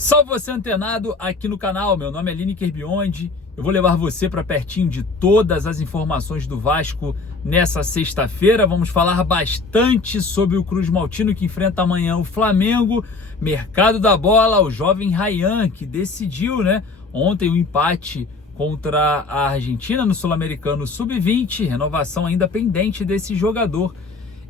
Salve você antenado aqui no canal, meu nome é Lineker Biondi. Eu vou levar você para pertinho de todas as informações do Vasco nessa sexta-feira. Vamos falar bastante sobre o Cruz Maltino que enfrenta amanhã o Flamengo, mercado da bola, o jovem Ryan que decidiu, ontem o empate contra a Argentina no Sul-Americano Sub-20, renovação ainda pendente desse jogador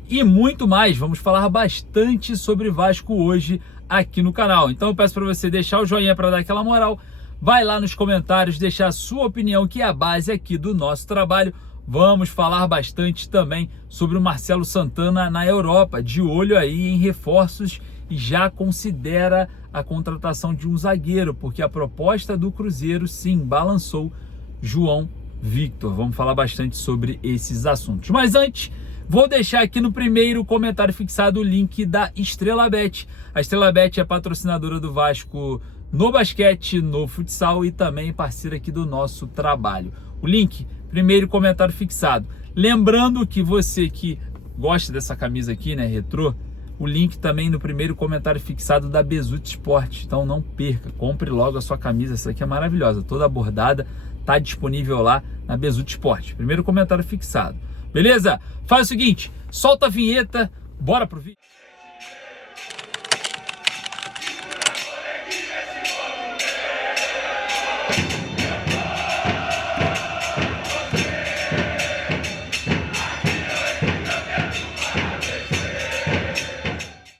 e muito mais. Vamos falar bastante sobre Vasco hoje aqui no canal. Então eu peço para você deixar o joinha para dar aquela moral, vai lá nos comentários, deixar a sua opinião, que é a base aqui do nosso trabalho. Vamos falar bastante também sobre o Marcelo Santana na Europa, de olho aí em reforços e já considera a contratação de um zagueiro, porque a proposta do Cruzeiro sim balançou João Victor. Vamos falar bastante sobre esses assuntos. Mas antes, vou deixar aqui no primeiro comentário fixado o link da Estrela Bet. A Estrela Bet é patrocinadora do Vasco no basquete, no futsal e também parceira aqui do nosso trabalho. O link, primeiro comentário fixado. Lembrando que você que gosta dessa camisa aqui, retrô, o link também no primeiro comentário fixado da Bezutti Sport. Então não perca, compre logo a sua camisa, essa aqui é maravilhosa, toda bordada, tá disponível lá na Bezutti Sport. Primeiro comentário fixado. Beleza? Faz o seguinte, solta a vinheta, bora pro vídeo.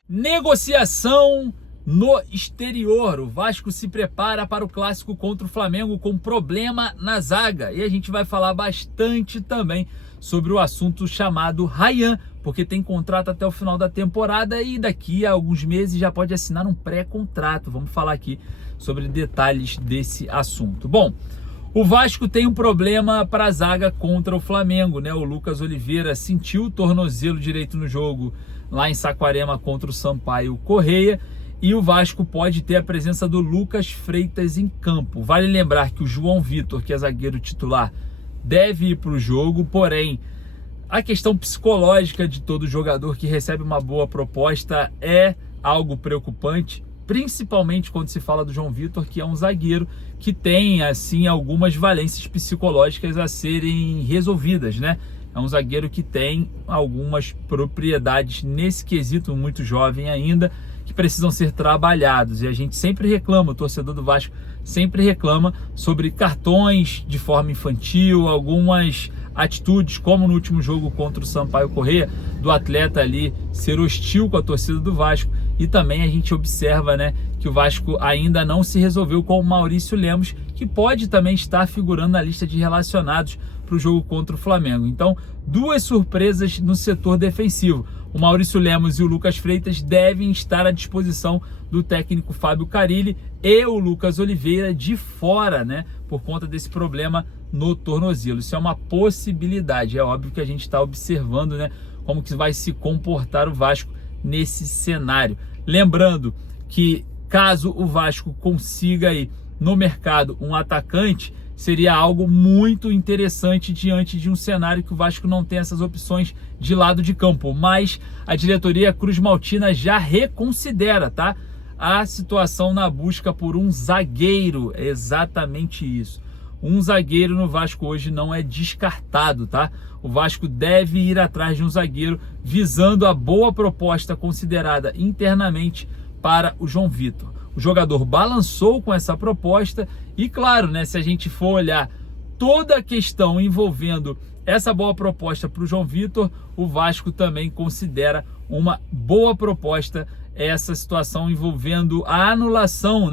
Negociação no exterior. O Vasco se prepara para o clássico contra o Flamengo com problema na zaga. E a gente vai falar bastante também sobre o assunto chamado Ryan, porque tem contrato até o final da temporada e daqui a alguns meses já pode assinar um pré-contrato. Vamos falar aqui sobre detalhes desse assunto. Bom, o Vasco tem um problema para a zaga contra o Flamengo, O Lucas Oliveira sentiu o tornozelo direito no jogo lá em Saquarema contra o Sampaio Correia e o Vasco pode ter a presença do Lucas Freitas em campo. Vale lembrar que o João Victor, que é zagueiro titular, deve ir para o jogo, porém a questão psicológica de todo jogador que recebe uma boa proposta é algo preocupante, principalmente quando se fala do João Victor, que é um zagueiro que tem assim algumas valências psicológicas a serem resolvidas, É um zagueiro que tem algumas propriedades nesse quesito, muito jovem ainda, que precisam ser trabalhados. E a gente sempre reclama, o torcedor do Vasco sempre reclama sobre cartões de forma infantil, algumas atitudes, como no último jogo contra o Sampaio Correia, do atleta ali ser hostil com a torcida do Vasco. E também a gente observa, que o Vasco ainda não se resolveu com o Maurício Lemos, que pode também estar figurando na lista de relacionados para o jogo contra o Flamengo. Então, duas surpresas no setor defensivo. O Maurício Lemos e o Lucas Freitas devem estar à disposição do técnico Fábio Carilli e o Lucas Oliveira de fora, por conta desse problema no tornozelo. Isso é uma possibilidade. É óbvio que a gente está observando, como que vai se comportar o Vasco nesse cenário. Lembrando que caso o Vasco consiga aí no mercado um atacante, seria algo muito interessante diante de um cenário que o Vasco não tem essas opções de lado de campo. Mas a diretoria Cruz Maltina já reconsidera, a situação na busca por um zagueiro. É exatamente isso. Um zagueiro no Vasco hoje não é descartado, O Vasco deve ir atrás de um zagueiro visando a boa proposta considerada internamente para o João Victor. O jogador balançou com essa proposta e, claro, se a gente for olhar toda a questão envolvendo essa boa proposta para o João Victor, o Vasco também considera uma boa proposta essa situação envolvendo a anulação,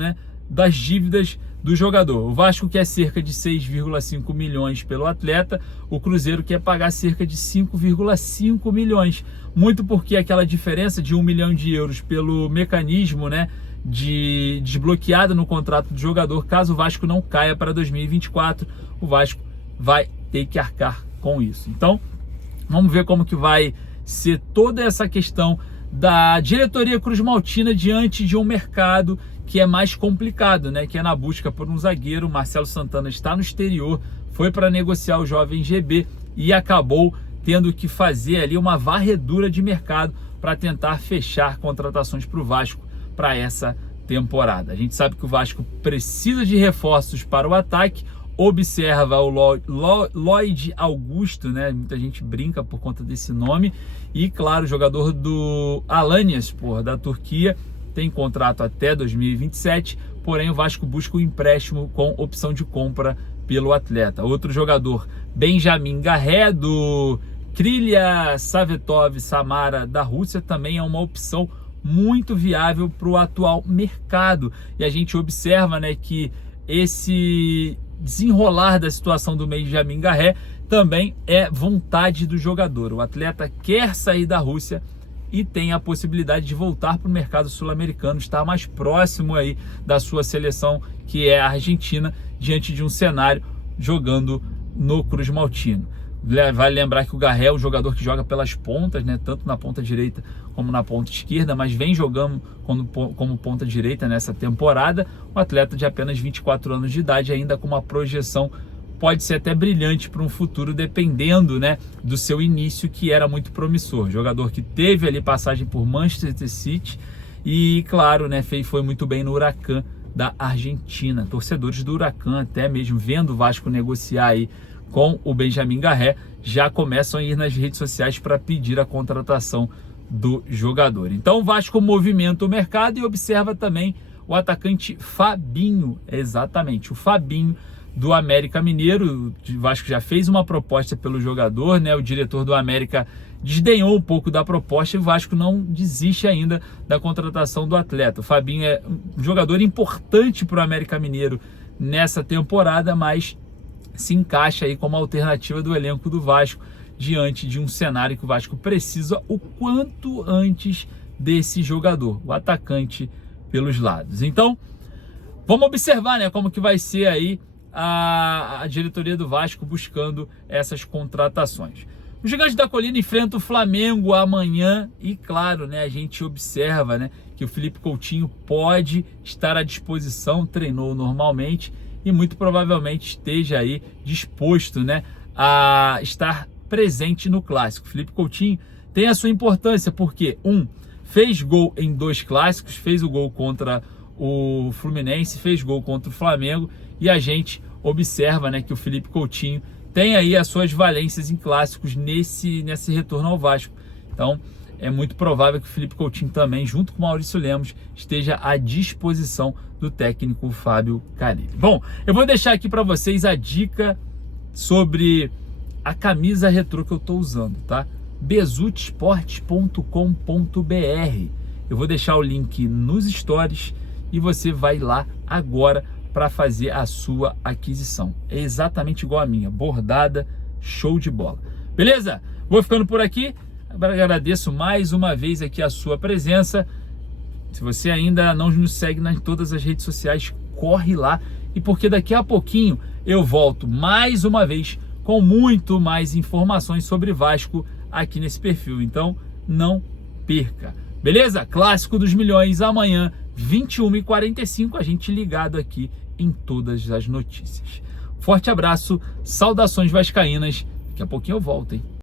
das dívidas do jogador. O Vasco quer cerca de 6,5 milhões pelo atleta, o Cruzeiro quer pagar cerca de 5,5 milhões, muito porque aquela diferença de 1 milhão de euros pelo mecanismo, de desbloqueada no contrato do jogador, caso o Vasco não caia para 2024, o Vasco vai ter que arcar com isso. Então, vamos ver como que vai ser toda essa questão da diretoria Cruz Maltina diante de um mercado que é mais complicado, que é na busca por um zagueiro. O Marcelo Santana está no exterior, foi para negociar o jovem GB e acabou tendo que fazer ali uma varredura de mercado para tentar fechar contratações para o Vasco para essa temporada. A gente sabe que o Vasco precisa de reforços para o ataque. Observa o Lloyd Augusto, né? Muita gente brinca por conta desse nome. E, claro, o jogador do Alanyaspor, da Turquia, tem contrato até 2027, porém o Vasco busca o empréstimo com opção de compra pelo atleta. Outro jogador, Benjamin Garré, do Krylia Savetov Samara, da Rússia, também é uma opção muito viável para o atual mercado. E a gente observa, né, que esse desenrolar da situação do Benjamin Garré também é vontade do jogador. O atleta quer sair da Rússia e tem a possibilidade de voltar para o mercado sul-americano, estar mais próximo aí da sua seleção, que é a Argentina, diante de um cenário jogando no Cruz Maltino. Vale lembrar que o Garré é um jogador que joga pelas pontas, né, tanto na ponta direita como na ponta esquerda, mas vem jogando como ponta direita nessa temporada. Um atleta de apenas 24 anos de idade, ainda com uma projeção pode ser até brilhante para um futuro, dependendo, né, do seu início, que era muito promissor. Jogador que teve ali passagem por Manchester City e, claro, né, foi muito bem no Huracan da Argentina. Torcedores do Huracan, até mesmo vendo o Vasco negociar aí com o Benjamin Garré, já começam a ir nas redes sociais para pedir a contratação do jogador. Então o Vasco movimenta o mercado e observa também o atacante Fabinho, exatamente, o Fabinho do América Mineiro. O Vasco já fez uma proposta pelo jogador, né? O diretor do América desdenhou um pouco da proposta e o Vasco não desiste ainda da contratação do atleta. O Fabinho é um jogador importante para o América Mineiro nessa temporada, mas se encaixa aí como alternativa do elenco do Vasco diante de um cenário que o Vasco precisa o quanto antes desse jogador, o atacante pelos lados. Então, vamos observar, né, como que vai ser aí a diretoria do Vasco buscando essas contratações. O Gigante da Colina enfrenta o Flamengo amanhã e, claro, né, a gente observa, né, que o Felipe Coutinho pode estar à disposição, treinou normalmente e muito provavelmente esteja aí disposto, né, a estar presente no clássico. Felipe Coutinho tem a sua importância porque, fez gol em 2 clássicos, fez o gol contra o Fluminense, fez gol contra o Flamengo, e a gente observa, né, que o Felipe Coutinho tem aí as suas valências em clássicos nesse retorno ao Vasco. Então é muito provável que o Felipe Coutinho também, junto com o Maurício Lemos, esteja à disposição do técnico Fábio Carille. Bom, eu vou deixar aqui para vocês a dica sobre a camisa retrô que eu estou usando, tá? bezutesportes.com.br. Eu vou deixar o link nos stories e você vai lá agora para fazer a sua aquisição. É exatamente igual a minha, bordada, show de bola. Beleza? Vou ficando por aqui. Agradeço mais uma vez aqui a sua presença. Se você ainda não nos segue em todas as redes sociais, corre lá, e porque daqui a pouquinho eu volto mais uma vez com muito mais informações sobre Vasco aqui nesse perfil. Então não perca. Beleza? Clássico dos Milhões amanhã, 21h45, a gente ligado aqui em todas as notícias. Forte abraço, saudações vascaínas. Daqui a pouquinho eu volto, hein?